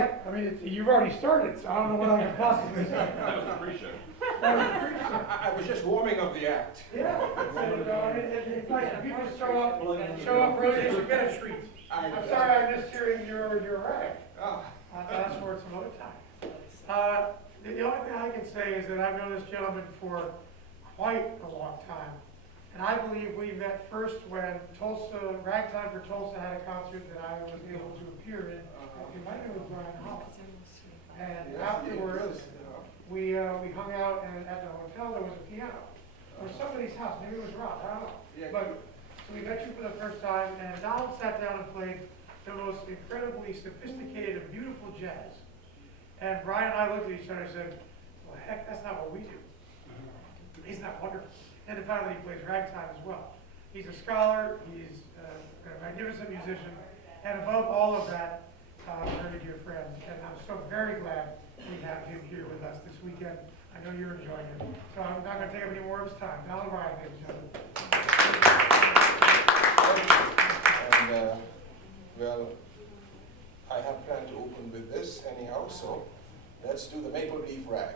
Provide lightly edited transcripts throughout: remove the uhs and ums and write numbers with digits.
right. I mean, you've already started, so I don't know what I can possibly say. That was the pre-show. That was a great show. I was just warming up the act. Yeah, so, it's nice, when people show up early, they should get a treat. I'm sorry I missed hearing your rag. Ah, I'll ask for it some other time. The only thing I can say is that I've known this gentleman for quite a long time. And I believe we met first when Tulsa, Ragtime for Tulsa had a concert that I was able to appear in. You might know Brian Hall. And yes, afterwards, yes, we hung out, and at the hotel there was a piano. Or somebody's house, maybe it was Rob, I don't know. Yeah. But so we met you for the first time, and Donald sat down and played the most incredibly sophisticated and beautiful jazz. And Brian and I looked at each other and said, well, heck, that's not what we do. Isn't that wonderful? And apparently he plays ragtime as well. He's a scholar, he's a magnificent musician, and above all of that, a very dear friend. And I'm so very glad we have him here with us this weekend. I know you're enjoying it. So I'm not going to take up any more of his time. Donald Ryan, ladies and gentlemen. And, well, I have planned to open with this anyhow, so let's do the Maple Leaf Rag.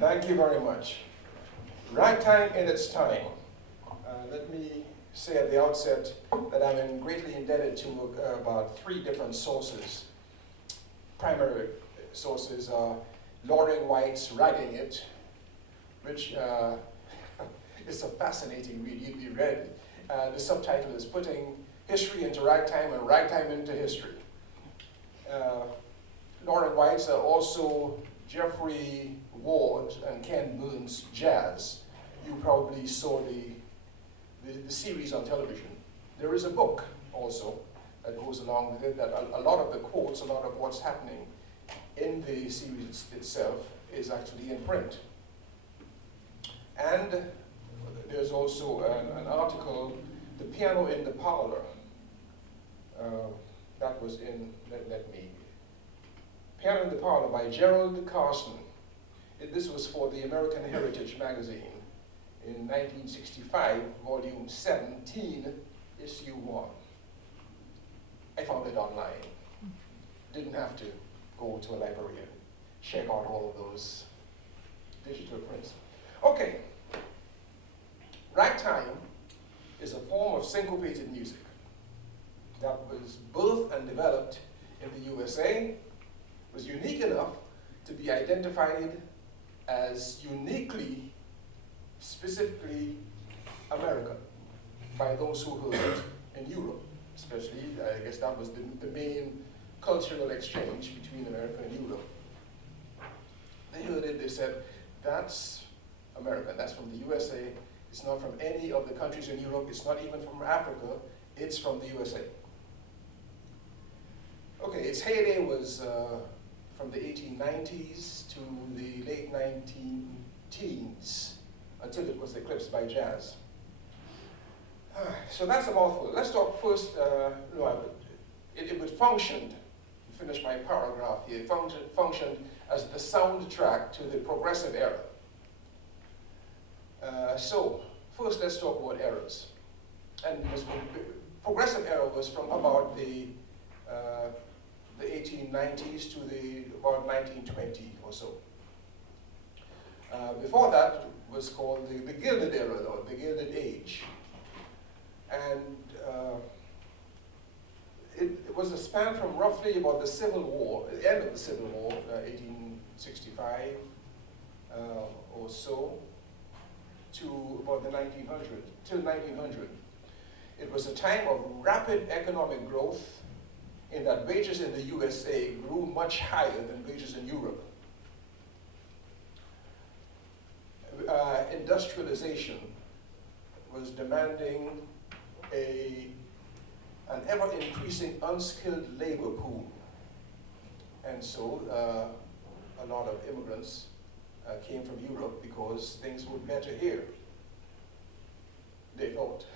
Thank you very much. Ragtime in its time. Let me say at the outset that I'm greatly indebted to about 3 different sources. Primary sources are Loring White's Ragging It, which is a fascinating read. You'd be read. The subtitle is Putting History into Ragtime and Ragtime into History. Loring White's are also Jeffrey Ward and Ken Boone's Jazz. You probably saw the the series on television. There is a book also that goes along with it, that a lot of the quotes, a lot of what's happening in the series itself is actually in print. And there's also an article, The Piano in the Parlor, that was in, let me, Piano in the Parlor by Gerald Carson. This was for the American Heritage magazine in 1965, volume 17, issue 1. I found it online. Didn't have to go to a library and check out all of those digital prints. Okay. Ragtime is a form of syncopated music that was birthed and developed in the USA, was unique enough to be identified as uniquely, specifically American by those who heard it in Europe, especially. I guess that was the main cultural exchange between America and Europe. They heard it, they said, that's American, that's from the USA, it's not from any of the countries in Europe, it's not even from Africa, it's from the USA. Okay, its heyday was from the 1890s to the late 19-teens, until it was eclipsed by jazz. So that's a mouthful. Let's talk first, it would function, to finish my paragraph here, it functioned as the soundtrack to the progressive era. So, first let's talk about eras. And this progressive era was from about the 1890s to about 1920 or so. Before that was called the Gilded Era, or the Gilded Age. And it was a span from roughly about the Civil War, the end of the Civil War, 1865 or so, to about the 1900, till 1900. It was a time of rapid economic growth in that wages in the USA grew much higher than wages in Europe. Industrialization was demanding an ever-increasing unskilled labor pool. And so a lot of immigrants came from Europe because things were better here, they thought.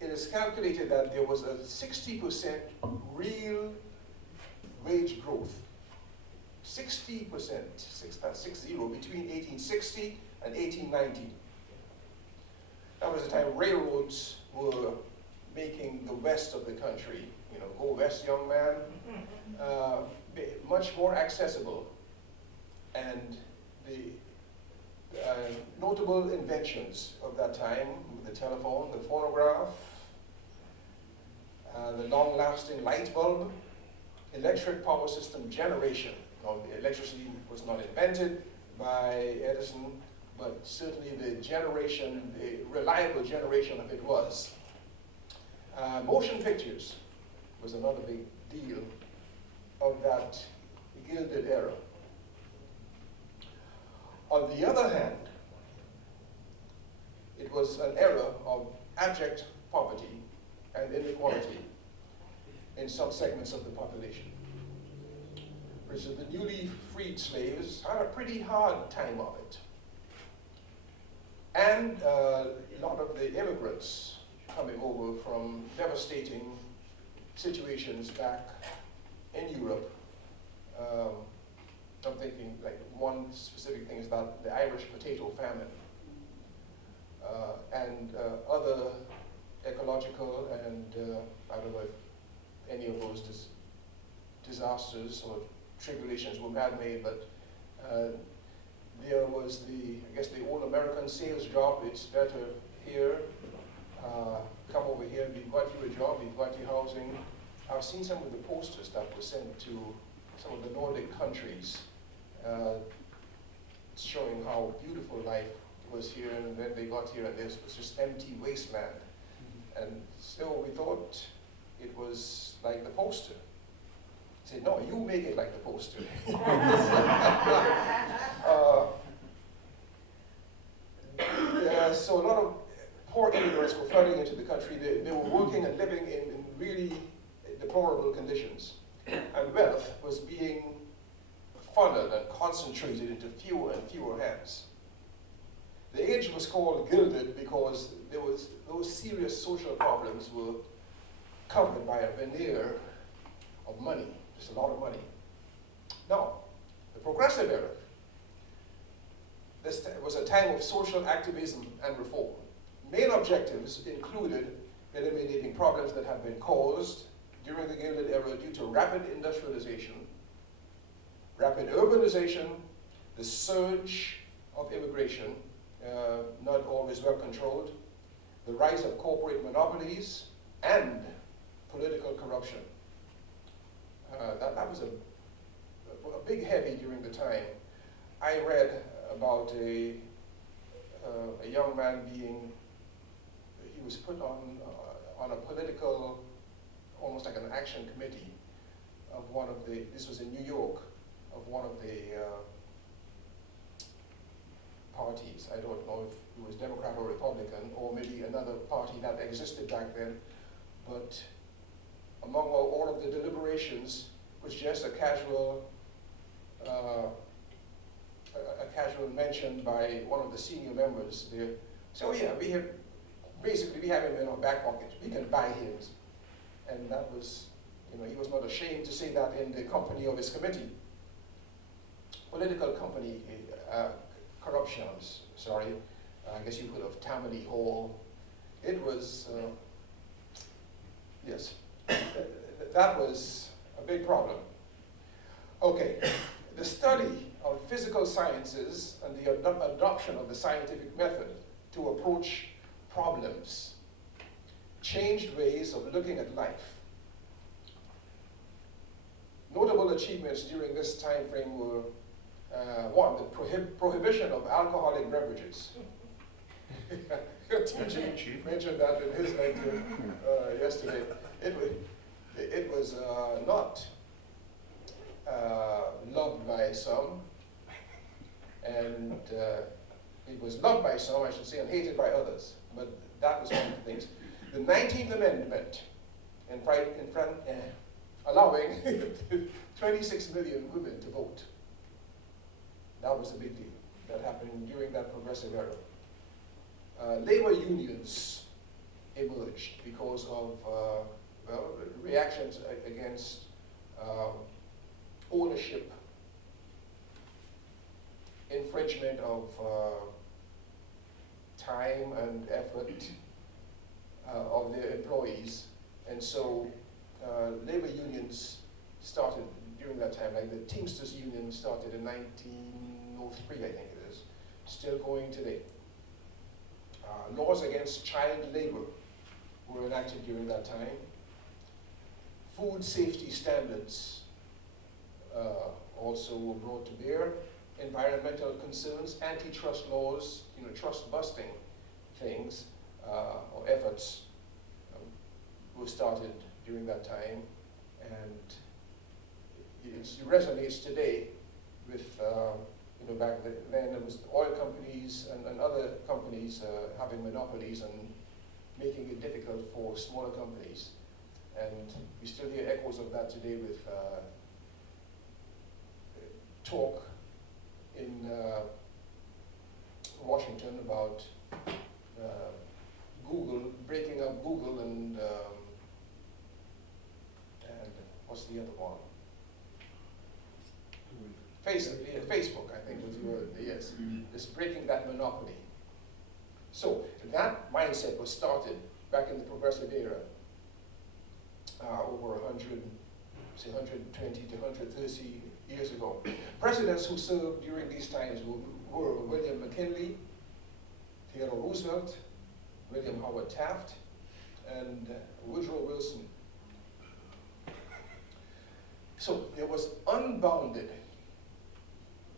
It is calculated that there was a 60% real wage growth. 60%, that's 60, between 1860 and 1890. That was the time railroads were making the west of the country, go west, young man, much more accessible. And the notable inventions of that time, the telephone, the phonograph, the long-lasting light bulb, electric power system generation. Now, the electricity was not invented by Edison, but certainly the reliable generation of it was. Motion pictures was another big deal of that Gilded Era. On the other hand, it was an era of abject poverty and inequality in some segments of the population. Whereas the newly freed slaves had a pretty hard time of it. And a lot of the immigrants coming over from devastating situations back in Europe. I'm thinking, like, one specific thing is that the Irish potato famine and other ecological and I don't know if any of those disasters or tribulations were man-made, but there was I guess the old American sales job, it's better here, come over here, we've got you a job, we've got you housing. I've seen some of the posters that were sent to some of the Nordic countries showing how beautiful life was here, and then they got here and this was just empty wasteland. And so we thought it was like the poster. I said, no, you make it like the poster. So a lot of poor immigrants were flooding into the country. They were working and living in really deplorable conditions. And wealth was being funneled and concentrated into fewer and fewer hands. The age was called gilded because those serious social problems were covered by a veneer of money, just a lot of money. Now, the Progressive Era, this was a time of social activism and reform. Main objectives included eliminating problems that had been caused during the Gilded Era due to rapid industrialization, rapid urbanization, the surge of immigration, not always well controlled, the rise of corporate monopolies, and political corruption. That was a big heavy during the time. I read about a young man he was put on a political, almost like an action committee of this was in New York, of one of the parties. I don't know if it was Democrat or Republican, or maybe another party that existed back then, but among all of the deliberations was just a casual mention by one of the senior members there. So yeah, we have him in our back pocket. We can buy him. And that was, he was not ashamed to say that in the company of his committee. Political company corruptions, sorry. I guess you could have Tammany Hall. It was, yes, that was a big problem. Okay, the study of physical sciences and the adoption of the scientific method to approach problems changed ways of looking at life. Notable achievements during this time frame were, one, the prohibition of alcoholic beverages. TG mentioned that in his lecture yesterday. It was not loved by some, and it was loved by some, I should say, and hated by others. But that was one of the things. The 19th Amendment, allowing 26 million women to vote. That was a big deal. That happened during that Progressive Era. Labor unions emerged because of reactions against ownership, infringement of time and effort of their employees. And so labor unions started during that time, like the Teamsters Union started in 1903, I think it is, still going today. Laws against child labor were enacted during that time. Food safety standards also were brought to bear. Environmental concerns, antitrust laws, trust busting things or efforts were started during that time, and it resonates today with back then it was oil companies and other companies having monopolies and making it difficult for smaller companies, and we still hear echoes of that today with talk in Washington about Google, breaking up Google and what's the other one? Facebook, I think was the word, yes. It's breaking that monopoly. So that mindset was started back in the Progressive Era over 120 to 130 years ago. Presidents who served during these times were William McKinley, Theodore Roosevelt, William Howard Taft, and Woodrow Wilson. So there was unbounded,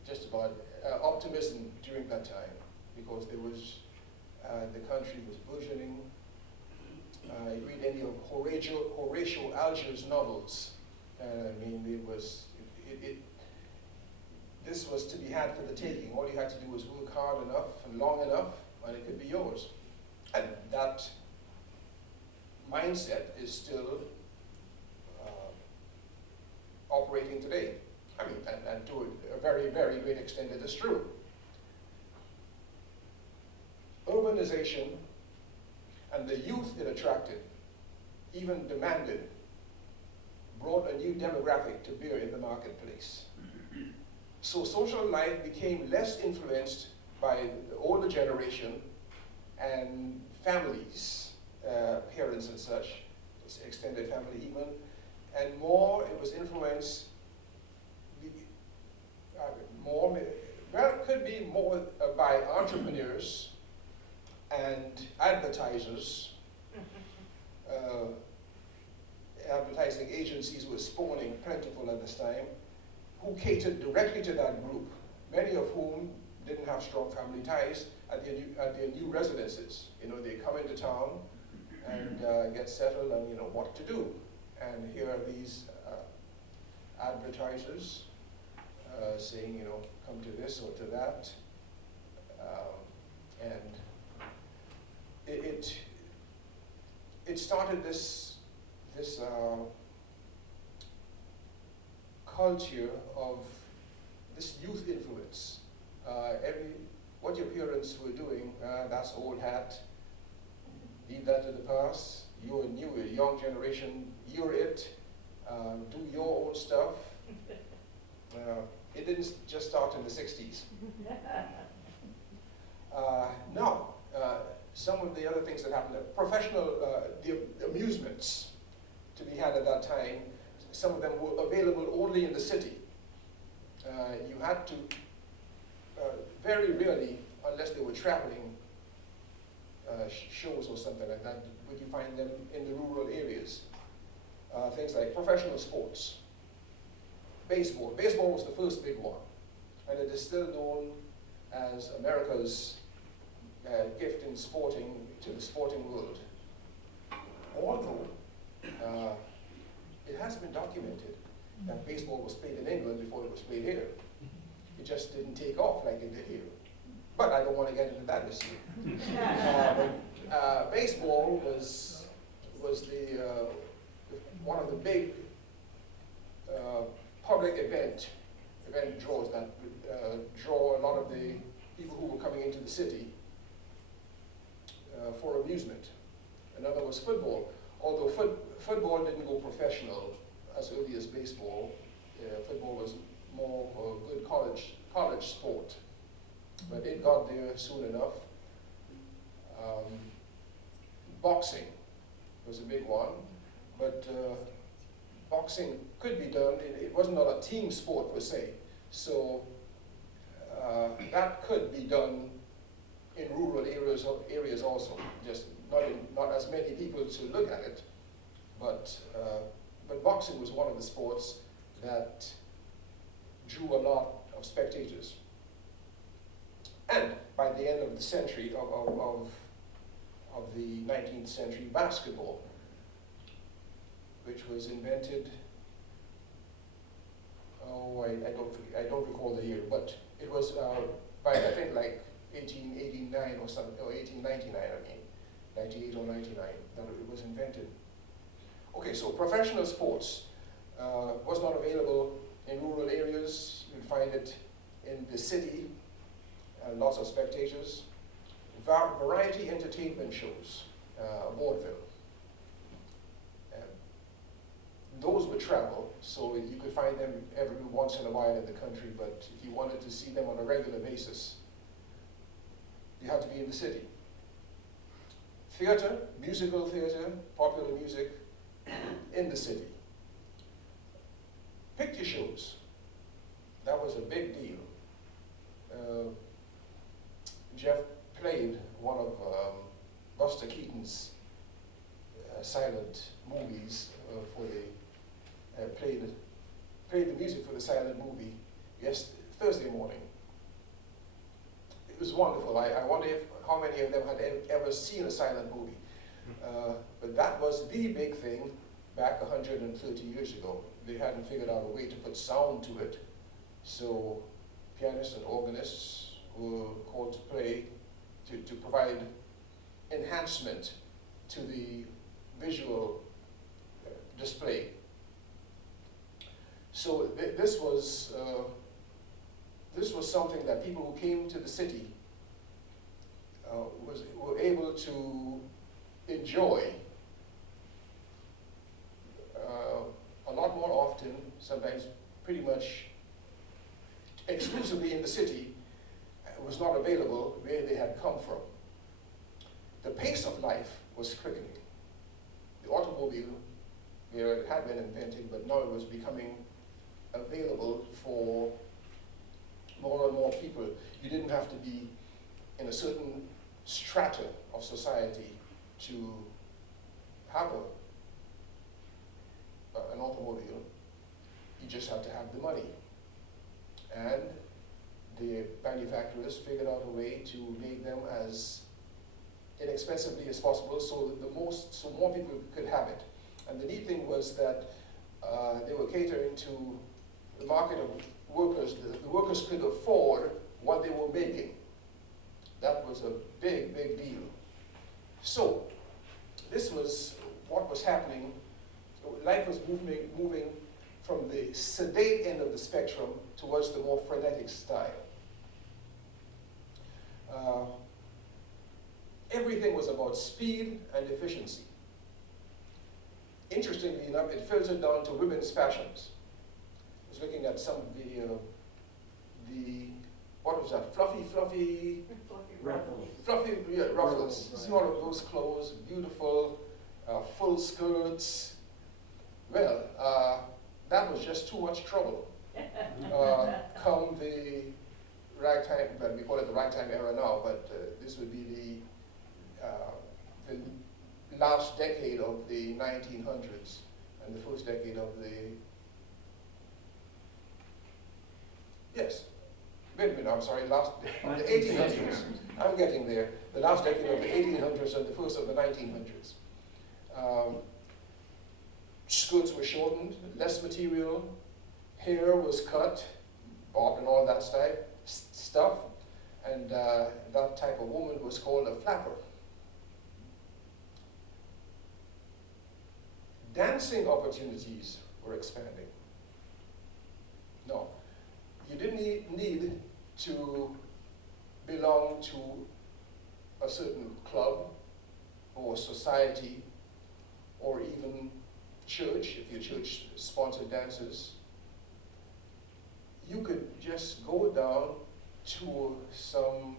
just about optimism during that time, because there was, the country was burgeoning. You read any of Horatio Alger's novels, this was to be had for the taking. All you had to do was work hard enough and long enough and it could be yours. And that mindset is still operating today. I mean, and to a very, very great extent it is true. Urbanization and the youth it attracted, even demanded, brought a new demographic to bear in the marketplace. So social life became less influenced by the older generation and families, parents and such, extended family even, and more it was influenced, it could be more by entrepreneurs and advertisers. Advertising agencies were spawning plentiful at this time, who catered directly to that group, many of whom didn't have strong family ties at their new residences. You know, they come into town and get settled and, you know, what to do. And here are these advertisers saying, you know, come to this or to that. And it started this culture of this youth influence. What your parents were doing, that's old hat. Leave that to the past. You're new, a young generation. You're it. Do your own stuff. It didn't just start in the 60s. Now, some of the other things that happened, the amusements to be had at that time, some of them were available only in the city. You had to, very rarely, unless they were traveling shows or something like that, would you find them in the rural areas. Things like professional sports. Baseball. Baseball was the first big one, and it is still known as America's gift in sporting, to the sporting world. Although, it has been documented that baseball was played in England before it was played here. It just didn't take off like it did here. But I don't want to get into that this year. Baseball was the one of the big public event draws that draw a lot of the people who were coming into the city for amusement. Another was football. Although football didn't go professional as early as baseball, football was more a good college sport. But it got there soon enough. Boxing was a big one, but boxing could be done. It was not a team sport per se, so that could be done in rural areas also. Just not as many people to look at it, but boxing was one of the sports that drew a lot of spectators. And by the end of the century, of the 19th century, basketball, which was invented, I don't recall the year, but it was by, I think, like 1889 or something, or 1899, I mean, 98 or 99, that it was invented. Okay, so professional sports was not available in rural areas. You'd find it in the city, lots of spectators. Variety entertainment shows, vaudeville. Those would travel, so you could find them every once in a while in the country, but if you wanted to see them on a regular basis, you had to be in the city. Theater, musical theater, popular music, in the city. Picture shows, that was a big deal. Jeff played one of Buster Keaton's silent movies played the music for the silent movie Thursday morning. It was wonderful. I wonder how many of them had ever seen a silent movie. But that was the big thing back 130 years ago. They hadn't figured out a way to put sound to it. So pianists and organists were called to play to provide enhancement to the visual display. So this was something that people who came to the city were able to enjoy a lot more often, sometimes pretty much exclusively in the city, was not available where they had come from. The pace of life was quickening. The automobile, where it had been invented, but now it was becoming available for more and more people. You didn't have to be in a certain strata of society to have an automobile. You just had to have the money. And the manufacturers figured out a way to make them as inexpensively as possible so that so more people could have it. And the neat thing was that they were catering to the market of workers. The workers could afford what they were making. That was a big, big deal. So this was what was happening. Life was moving from the sedate end of the spectrum towards the more frenetic style. Everything was about speed and efficiency. Interestingly enough, it filtered down to women's fashions. I was looking at some of the what was that? Fluffy Ruffles. ruffles. See all of those clothes, beautiful, full skirts. Well, that was just too much trouble. Come the ragtime, well, we call it the ragtime era now, but this would be the last decade of the 1900s and the first decade of the, yes, wait a minute, I'm sorry, the 1800s. I'm getting there. The last decade of the 1800s and the first of the 1900s. Skirts were shortened, less material, hair was cut, bob and all that stuff, and that type of woman was called a flapper. Dancing opportunities were expanding. No, you didn't need to belong to a certain club or society or even church, if your church sponsored dances. You could just go down to some,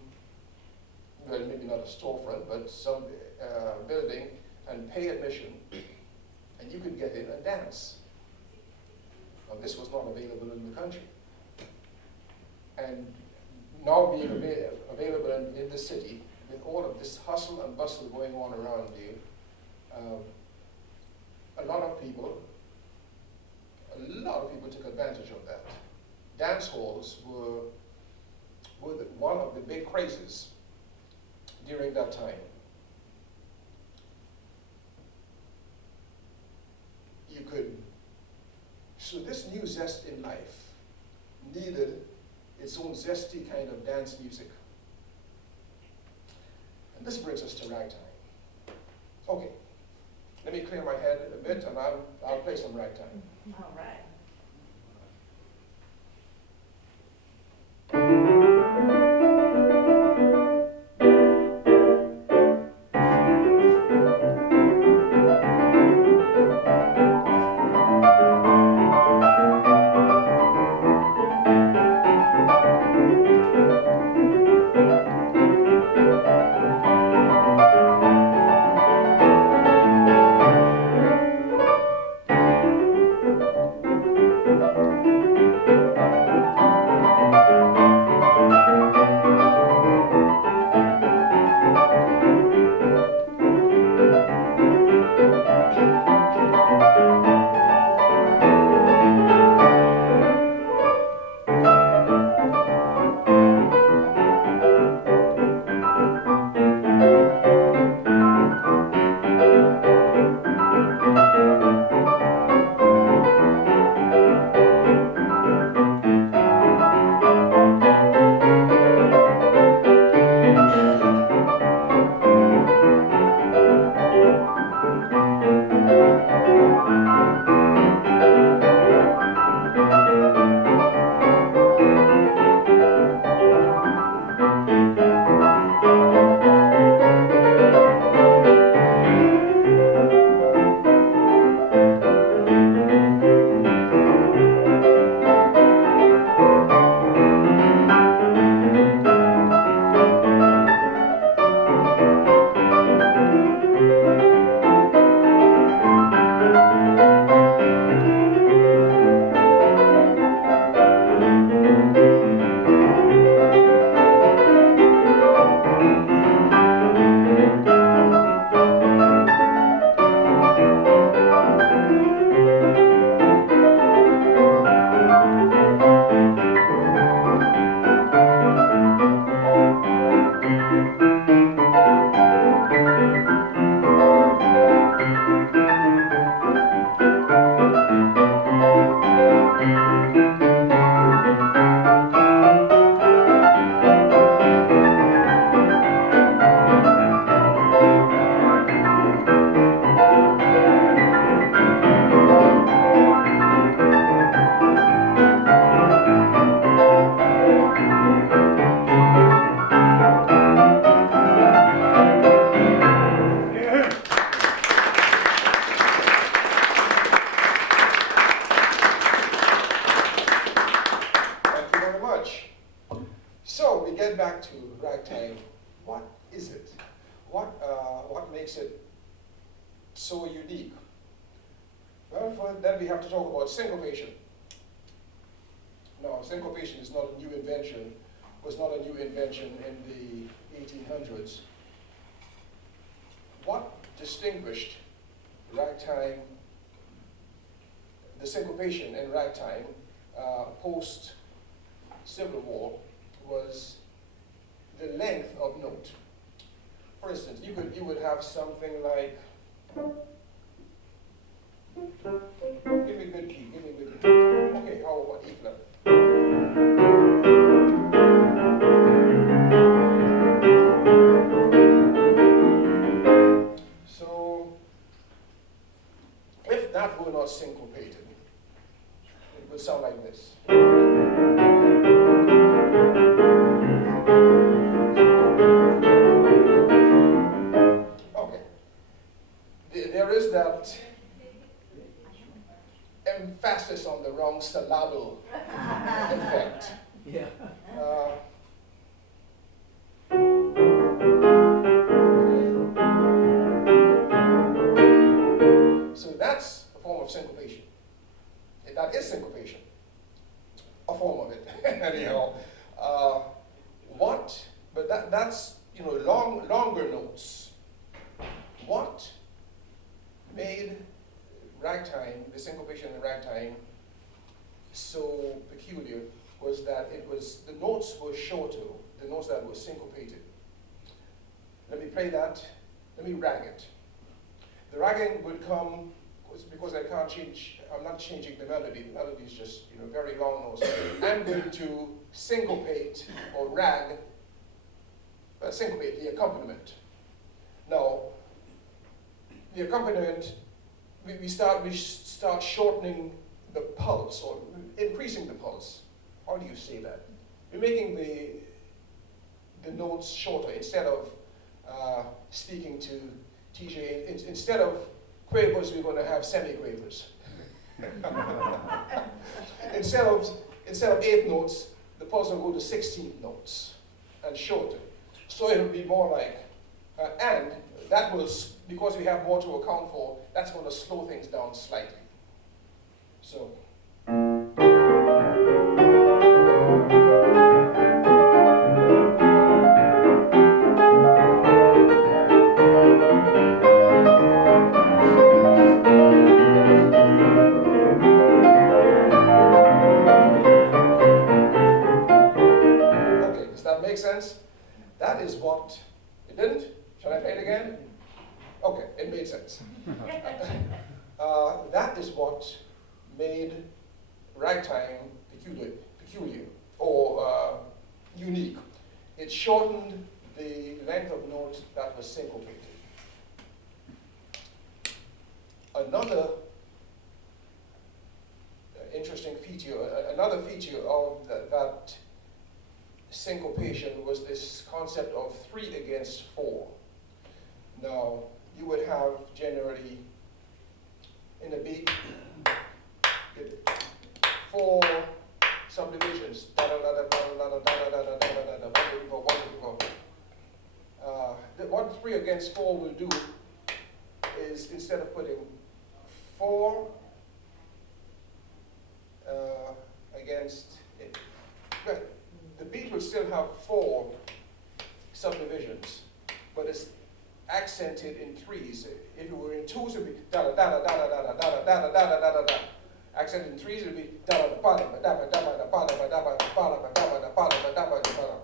well, maybe not a storefront, but some building and pay admission, and you could get in and dance. Now, this was not available in the country. And now being available in the city, with all of this hustle and bustle going on around you, a lot of people took advantage of that. Dance halls were one of the big crazes during that time. So this new zest in life needed its own zesty kind of dance music. And this brings us to ragtime. Okay, let me clear my head a bit and I'll play some ragtime. All right. what makes it so unique? Well, for that we have to talk about syncopation. Now, syncopation is not a new invention, was not a new invention in the 1800s. What distinguished ragtime, the syncopation in ragtime post-Civil War was the length of note. For instance, you would have something like, give me a good key, give me a good key. Okay, how about E flat? So, if that were not syncopated, it would sound like this. Okay. There is that emphasis on the wrong syllable effect. Yeah. So that's a form of syncopation. That is syncopation, a form of it. Anyhow, that's longer notes. What made ragtime, the syncopation in ragtime, so peculiar was that the notes were shorter, the notes that were syncopated. Let me play that, let me rag it. The ragging would come, because I'm not changing the melody is just very long notes. I'm going to syncopate or rag, syncopate the accompaniment. Now, the accompaniment, we start shortening the pulse or increasing the pulse. How do you say that? We're making the notes shorter instead of speaking to TJ. Instead of quavers, we're going to have semi-quavers. instead of 8 notes, the pulse will go to 16 notes and shorter. So it'll be more like, and that will, because we have more to account for, that's going to slow things down slightly. So. Okay, does that make sense? That is what, it didn't? Shall I play it again? Okay, it made sense. That is what made ragtime peculiar or unique. It shortened the length of note that was syncopated. Another interesting feature, another feature of that syncopation was this concept of 3 against 4. Now, you would have generally in a beat 4 subdivisions. What 3 against 4 will do is, instead of putting 4 against it, the beat will still have 4 subdivisions, but it's accented in 3s. If it were in 2s, it would be da da da da da da da da da da da da da da. Accented in 3s, it would be da da da da da da da da da da da da.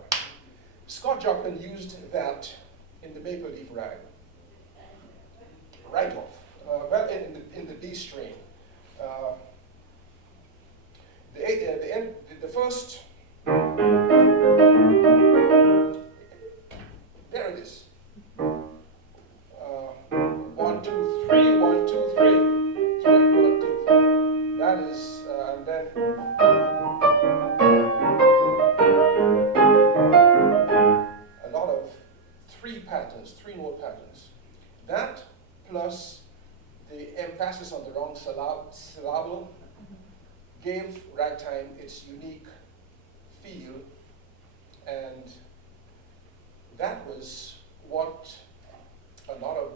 Scott Joplin used that in the Maple Leaf Rag, right off, well in the D string. The first, there it is. 1, 2, 3, 1, 2, 3. Sorry, 1, 2, 3. That is, and then a lot of 3 patterns, 3 note patterns. That plus the emphasis on the wrong syllable gave ragtime its unique feel, and that was what a lot of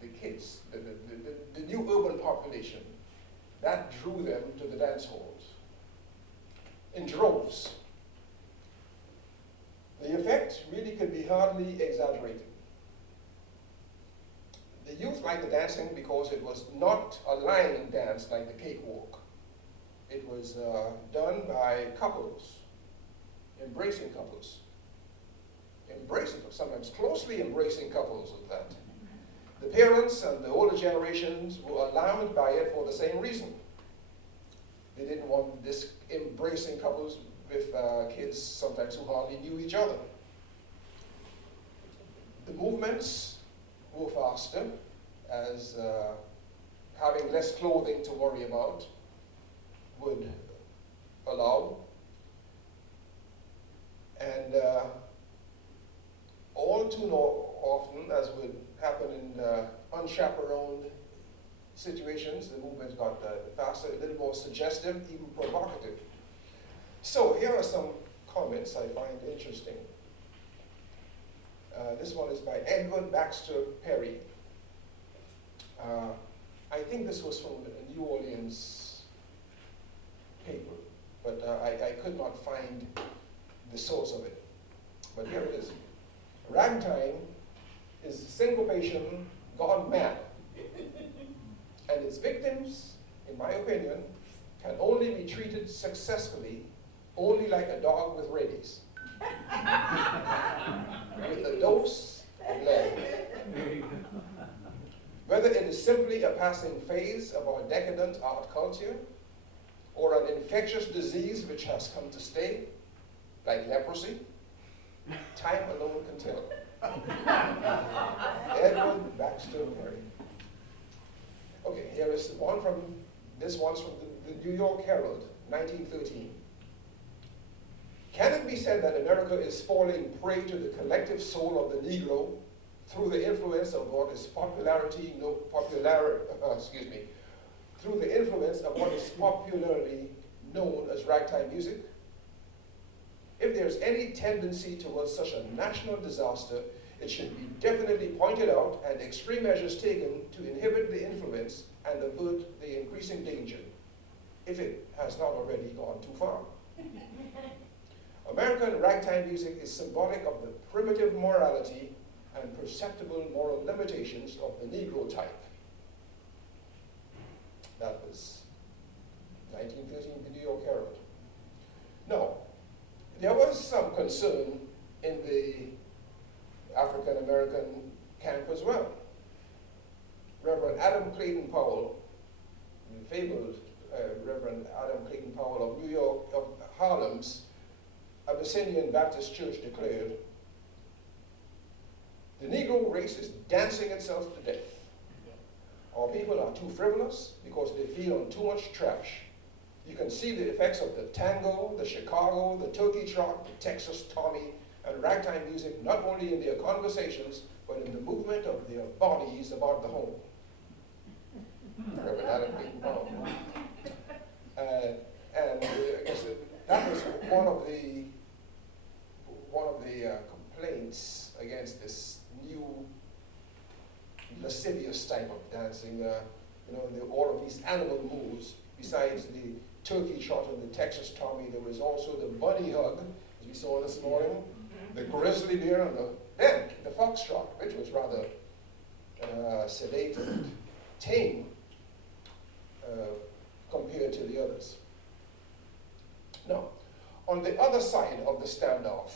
the kids, the new urban population, that drew them to the dance halls in droves. The effect really could be hardly exaggerated. The youth liked the dancing because it was not a line dance like the cakewalk. It was done by couples, embracing couples. Embracing, sometimes closely embracing couples with that. The parents and the older generations were alarmed by it for the same reason. They didn't want this embracing couples with kids sometimes who hardly knew each other. The movements were faster, as having less clothing to worry about would allow. And all too often, as would happen in unchaperoned situations, the movements got faster, a little more suggestive, even provocative. So here are some comments I find interesting. This one is by Edward Baxter Perry. I think this was from a New Orleans paper, but I could not find the source of it. But here it is. Ragtime is syncopation gone mad. And its victims, in my opinion, can only be treated successfully only like a dog with rabies. With a dose of lead. Whether it is simply a passing phase of our decadent art culture, or an infectious disease which has come to stay, like leprosy, time alone can tell. Edward Baxter Perry. Okay, here is one from, this one's from the New York Herald, 1913. Can it be said that America is falling prey to the collective soul of the Negro through the influence of what is through the influence of what is popularly known as ragtime music? If there's any tendency towards such a national disaster, it should be definitely pointed out and extreme measures taken to inhibit the influence and avert the increasing danger, if it has not already gone too far. American ragtime music is symbolic of the primitive morality and perceptible moral limitations of the Negro type. That was 1913, the New York Herald. Now, there was some concern in the African American camp as well. Reverend Adam Clayton Powell, the fabled Reverend Adam Clayton Powell of New York, of Harlem's Abyssinian Baptist Church declared, "The Negro race is dancing itself to death. Our people are too frivolous because they feel on too much trash. You can see the effects of the tango, the Chicago, the turkey trot, the Texas Tommy, and ragtime music not only in their conversations, but in the movement of their bodies about the home." Reverend Adam Clayton Powell. And I guess that was one of the complaints against this new lascivious type of dancing. All of these animal moves. Besides the turkey trot and the Texas Tommy, there was also the bunny hug, as we saw this morning, the grizzly bear, and the foxtrot, which was rather sedate and tame compared to the others. Now, on the other side of the standoff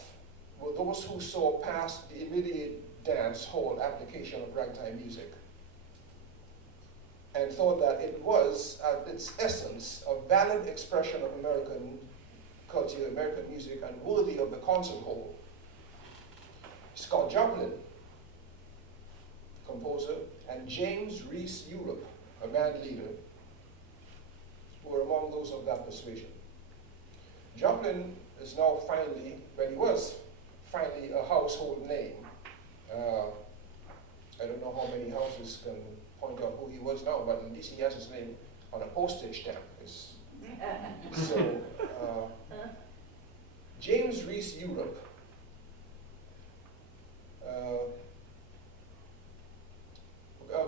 were those who saw past the immediate dance hall application of ragtime music and thought that it was, at its essence, a valid expression of American culture, American music, and worthy of the concert hall. Scott Joplin, composer, and James Reese Europe, a band leader, were among those of that persuasion. Joplin is now finally, well, he was finally a household name. I don't know how many houses can point out who he was now, but at least he has his name on a postage stamp. So, James Reese Europe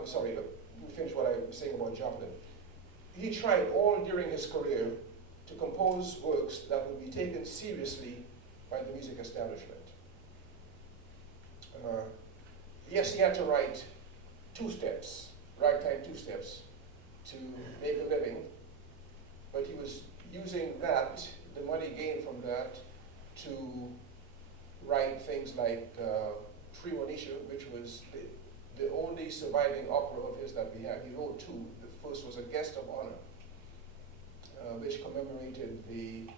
sorry, let me finish what I was saying about Joplin. He tried all during his career to compose works that would be taken seriously by the music establishment. Yes, he had to write two-steps, ragtime two-steps, to make a living, but he was using that, the money gained from that, to write things like Tremonisha, which was the only surviving opera of his that we have. He wrote two. The first was A Guest of Honor, which commemorated the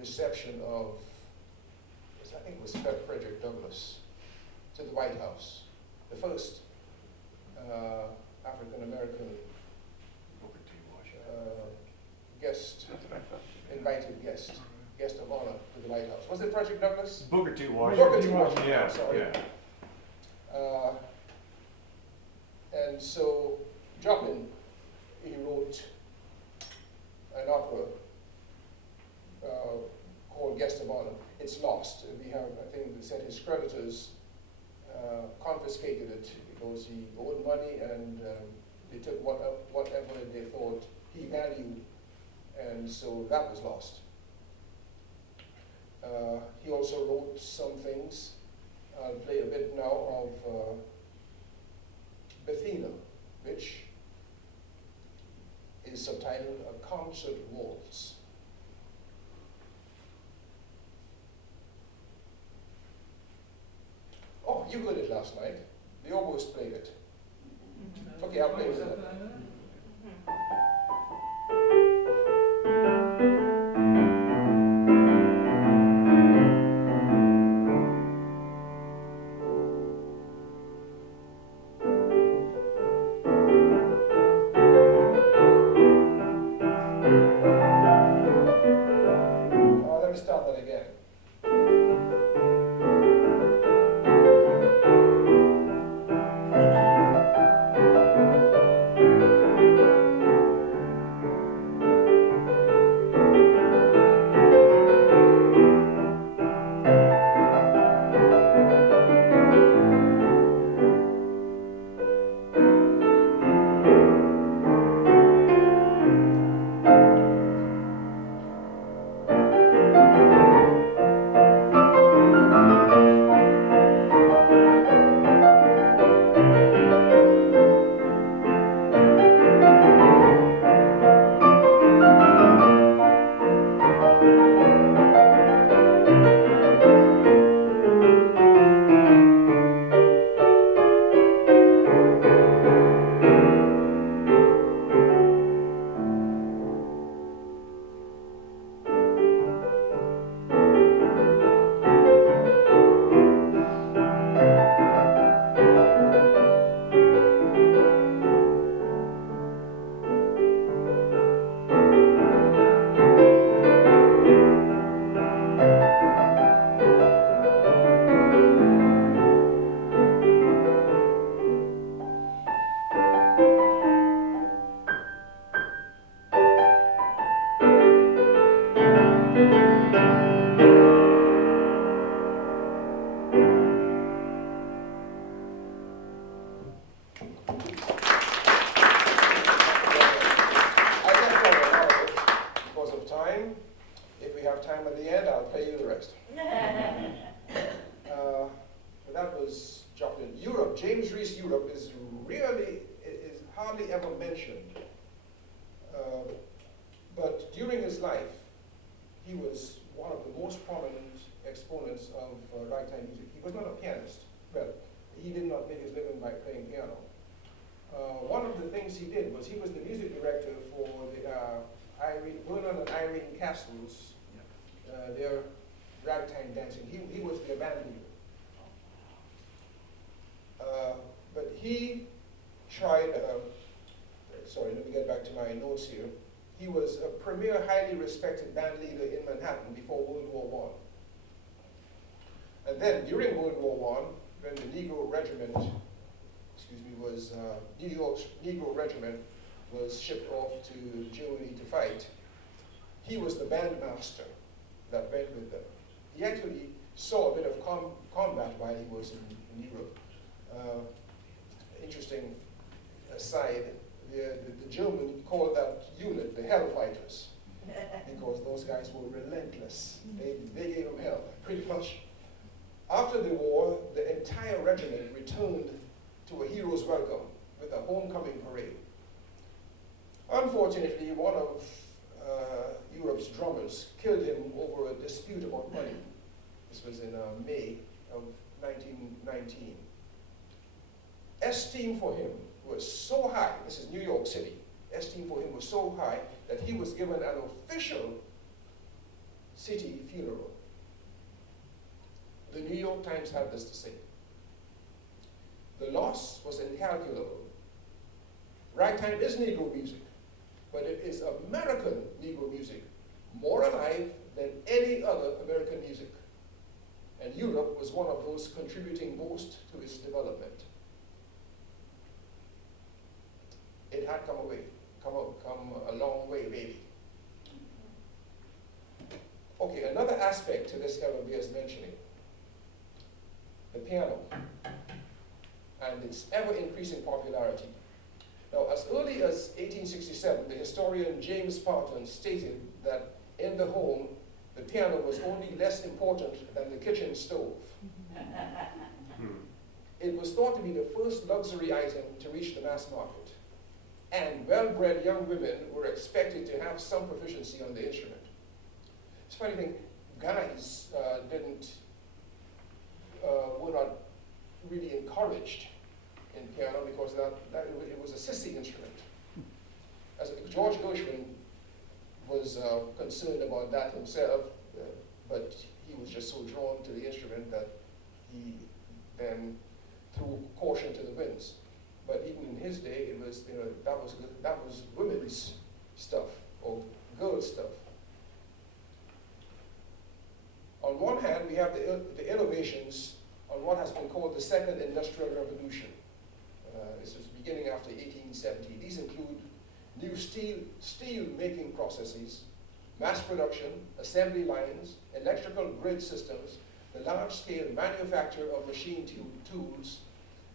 reception of, I think it was Frederick Douglass, to the White House. The first African-American guest, invited guest, guest of honor to the White House. Was it Frederick Douglass? Booker T. Washington. Booker T. Washington, Yeah, sorry. yeah. And so Joplin, he wrote an opera called Guest of Honor. It's lost. We have, I think they said his creditors confiscated it because he owed money, and they took whatever they thought he valued, and so that was lost. He also wrote some things. I'll play a bit now of Bethina, which is subtitled A Concert Waltz. Oh, you heard it last night. The oboes played it. Okay, I'll play with that. Let me start that again. But during his life, he was one of the most prominent exponents of ragtime music. He was not a pianist. Well, he did not make his living by playing piano. One of the things he did was he was the music director for the Vernon and Irene Castle's, their ragtime dancing. He was their band leader. But he tried, sorry, let me get back to my notes here. He was a premier, highly respected band leader in Manhattan before World War I. And then during World War I, when the Negro Regiment, was New York's Negro Regiment was shipped off to Germany to fight, he was the bandmaster that went with them. He actually saw a bit of combat while he was in Europe. side, the German called that unit the Hellfighters, because those guys were relentless. They gave them hell, pretty much. After the war, the entire regiment returned to a hero's welcome with a homecoming parade. Unfortunately, one of Europe's drummers killed him over a dispute about money. This was in May of 1919. Esteem for him was so high, this is New York City, esteem for him was so high that he was given an official city funeral. The New York Times had this to say: the loss was incalculable. Ragtime is Negro music, but it is American Negro music, more alive than any other American music. And Europe was one of those contributing most to its development. It had come a long way, baby. Okay, another aspect to this era bears mentioning: the piano and its ever-increasing popularity. Now, as early as 1867, the historian James Parton stated that in the home, the piano was only less important than the kitchen stove. It was thought to be the first luxury item to reach the mass market, and well-bred young women were expected to have some proficiency on the instrument. It's a funny thing, guys were not really encouraged in piano because it was a sissy instrument. As George Gershwin was concerned about that himself, but he was just so drawn to the instrument that he then threw caution to the winds. But even in his day, it was, that was women's stuff or girls' stuff. On one hand, we have the innovations on what has been called the Second Industrial Revolution. This was beginning after 1870. These include new steel making processes, mass production, assembly lines, electrical grid systems, the large-scale manufacture of machine tools,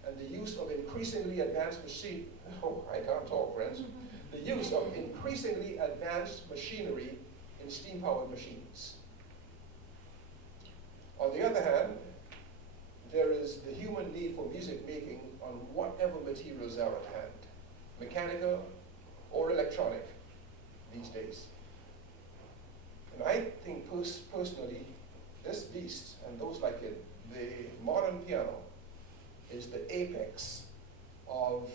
and the use of increasingly advanced I can't talk, friends. The use of increasingly advanced machinery in steam-powered machines. On the other hand, there is the human need for music making on whatever materials are at hand, mechanical or electronic these days. And I think personally, this beast and those like it, the modern piano, is the apex of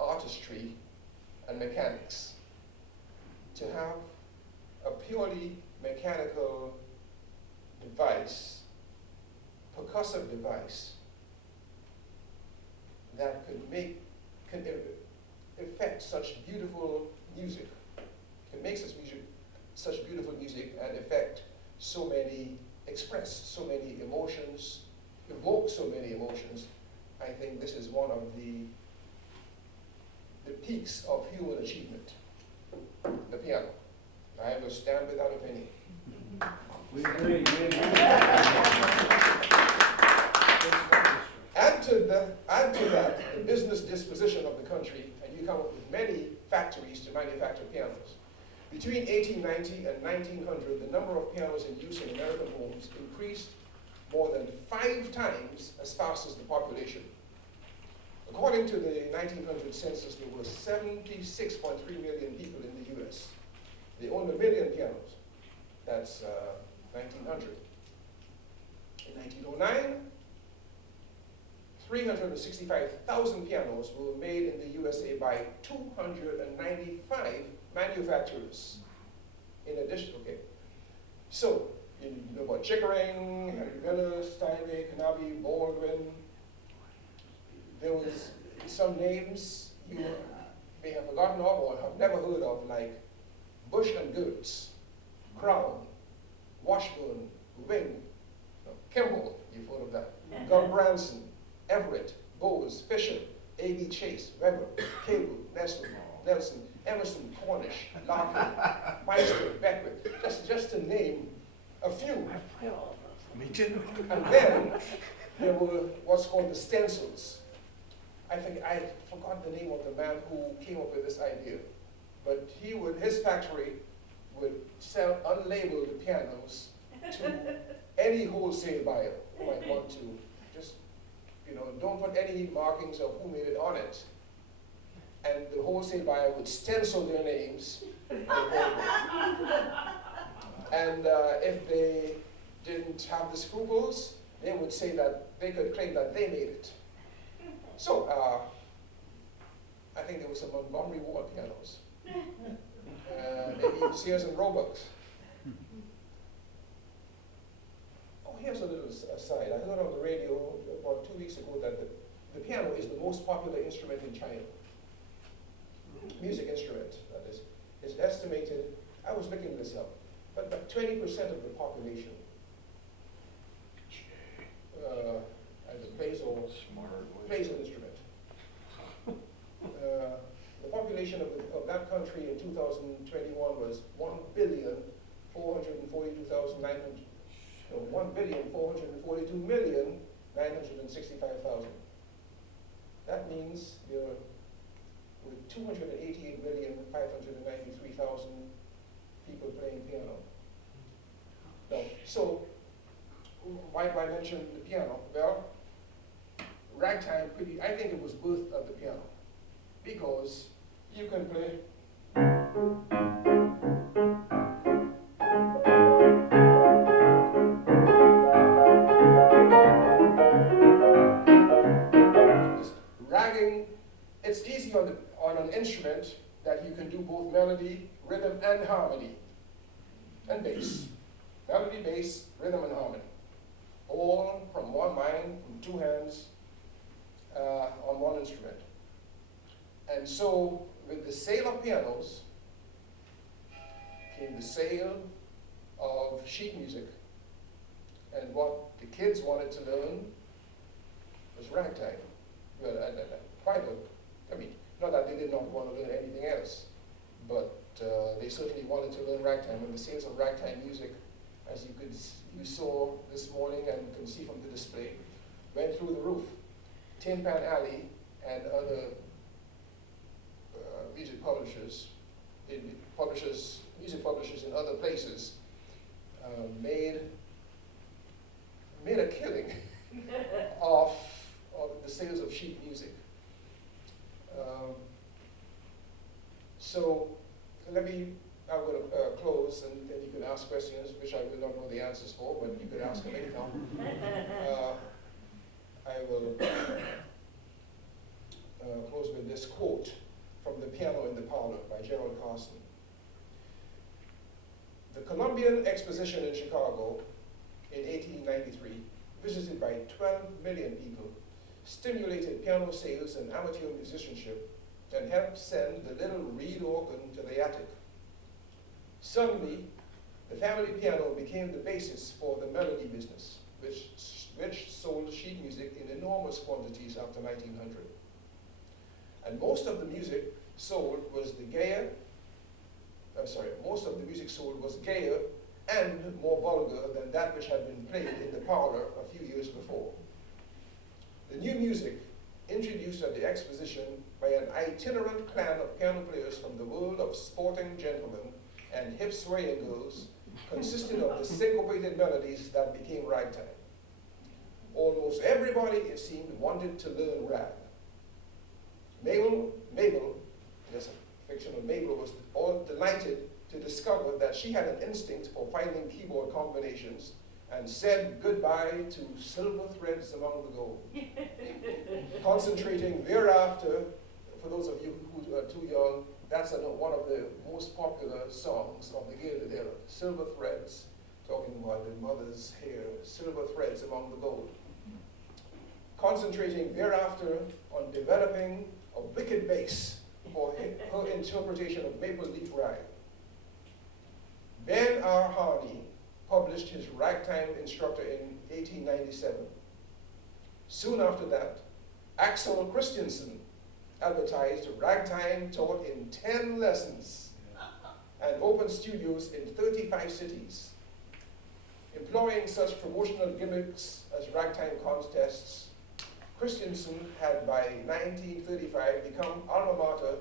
artistry and mechanics. To have a purely mechanical device, percussive device, that can effect such beautiful music, can make such beautiful music and express so many emotions, evoke so many emotions. I think this is one of the peaks of human achievement, the piano. I will stand without opinion. We agree. Add to that the business disposition of the country, and you come up with many factories to manufacture pianos. Between 1890 and 1900, the number of pianos in use in American homes increased more than 5 times as fast as the population. According to the 1900 census, there were 76.3 million people in the US. They owned 1 million pianos. That's 1900. In 1909, 365,000 pianos were made in the USA by 295 manufacturers. In addition, okay. So, you know about Chickering, Henry Miller, Steinway, Knabe, Baldwin. There was some names you may have forgotten of or have never heard of, like Bush and Goetz, Crown, Washburn, Wing, Kimball, you've heard of that, Gull Branson, Everett, Bose, Fisher, A.B. Chase, Weber, Cable, Nelson, Emerson, Cornish, Larkin, Meister, Beckwith, just to name a few. Me too. And then there were what's called the stencils. I I think I forgot the name of the man who came up with this idea, but his factory would sell unlabeled pianos to any wholesale buyer who might want to. Just, don't put any markings of who made it on it. And the wholesale buyer would stencil their names. And if they didn't have the scruples, they would say that they could claim that they made it. So, I think there were some Montgomery Ward pianos. Maybe Sears and Roebuck's. Oh, here's a little aside. I heard on the radio about 2 weeks ago that the piano is the most popular instrument in China. Music instrument, that is. It's estimated, I was looking this up, but 20% of the population either plays an instrument. The population of that country in 2021 was 1,442,965,000. That means there were 288,593,000 people playing piano. Now, so why do I mention the piano? Well, ragtime I think it was birthed of the piano, because you can play. Just ragging. It's easy on an instrument that you can do both melody, rhythm, and harmony, and bass. Melody, bass, rhythm, and harmony. All from one mind, from two hands, on one instrument. And so, with the sale of pianos, came the sale of sheet music. And what the kids wanted to learn was ragtime. Well, not that they did not want to learn anything else, but they certainly wanted to learn ragtime. And the sales of ragtime music, as you saw this morning and can see from the display, went through the roof. Tin Pan Alley and other music publishers in other places made a killing of the sales of sheet music. So I will close, and then you can ask questions, which I will not know the answers for, but you can ask them anytime. I will close with this quote from The Piano in the Parlor by Gerald Carson. The Columbian Exposition in Chicago in 1893, visited by 12 million people, stimulated piano sales and amateur musicianship, and helped send the little reed organ to the attic. Suddenly, the family piano became the basis for the melody business, which sold sheet music in enormous quantities after 1900. And most of the music sold was gayer and more vulgar than that which had been played in the parlor a few years before. The new music, introduced at the exposition by an itinerant clan of piano players from the world of sporting gentlemen and hip swaying girls, consisted of the syncopated melodies that became ragtime. Almost everybody, it seemed, wanted to learn rag. Mabel, yes, fictional Mabel, was all delighted to discover that she had an instinct for finding keyboard combinations, and said goodbye to silver threads among the gold. Concentrating thereafter, for those of you who are too young, that's one of the most popular songs of the Gilded Era. Silver threads, talking about the mother's hair, silver threads among the gold. Concentrating thereafter on developing a wicked bass for her interpretation of Maple Leaf Rag. Ben R. Hardy published his Ragtime Instructor in 1897. Soon after that, Axel Christensen advertised ragtime taught in 10 lessons and opened studios in 35 cities, employing such promotional gimmicks as ragtime contests, Christensen had by 1935 become alma mater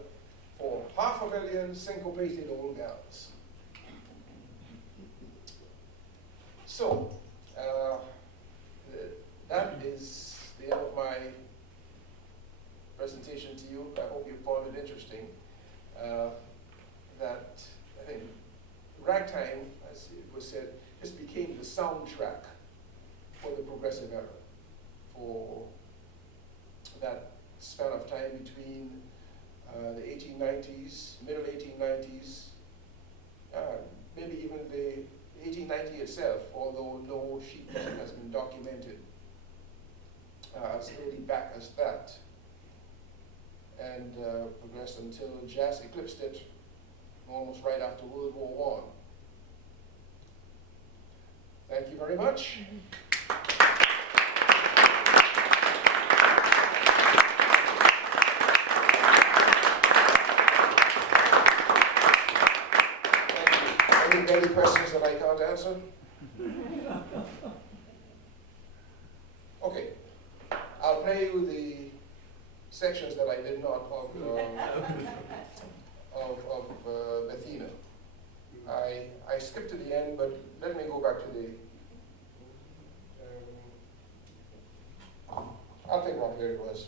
for 500,000 syncopated old gals. So, that is the end of my presentation to you. I hope you found it interesting. That, I think, Ragtime, as it was said, just became the soundtrack for the progressive era, for that span of time between the 1890s, middle 1890s, maybe even the 1890 itself, although no sheet music has been documented as early back as that, and progressed until jazz eclipsed it almost right after World War I. Thank you very much. Thank you. Any questions that I can't answer? Okay. I'll play you the sections that I did not of Athena. I skipped to the end, but let me go back to the. I'll think about where it was.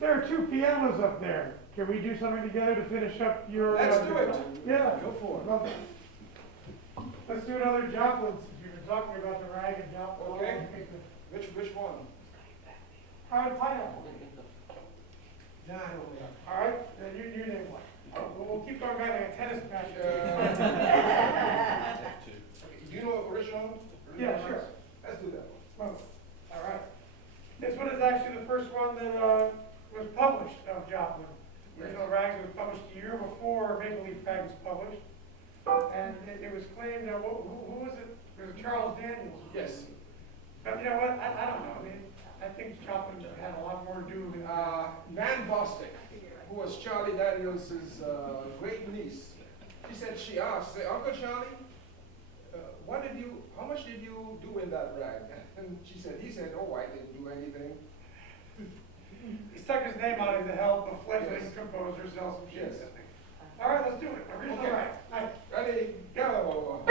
There are two pianos up there. Can we do something together to finish up your? Let's do it. Yeah. Go for it. Well, let's do another Joplin, since you've been talking about the rag and Joplin. Okay. Which one? Pineapple. Nah, I don't know. All right, then you name one. We'll keep going back like a tennis match. Do you know original? Yeah, sure. Let's do that one. Oh, all right. This one is actually the first one that was published of Joplin. Original Rags was published a year before Maple Leaf Rag was published. And it was claimed that, who was it? It was Charles Daniels. Yes. But you know what, I don't know. I mean, I think Joplin had a lot more to do with Nan Bostic, who was Charlie Daniels' great niece. She asked, Uncle Charlie, how much did you do in that rag? And he said, oh, I didn't do anything. He stuck his name on it to help a fledgling composer sell some shit. Yes. All right, let's do it. Original Okay. Rag. Nice. Ready, go.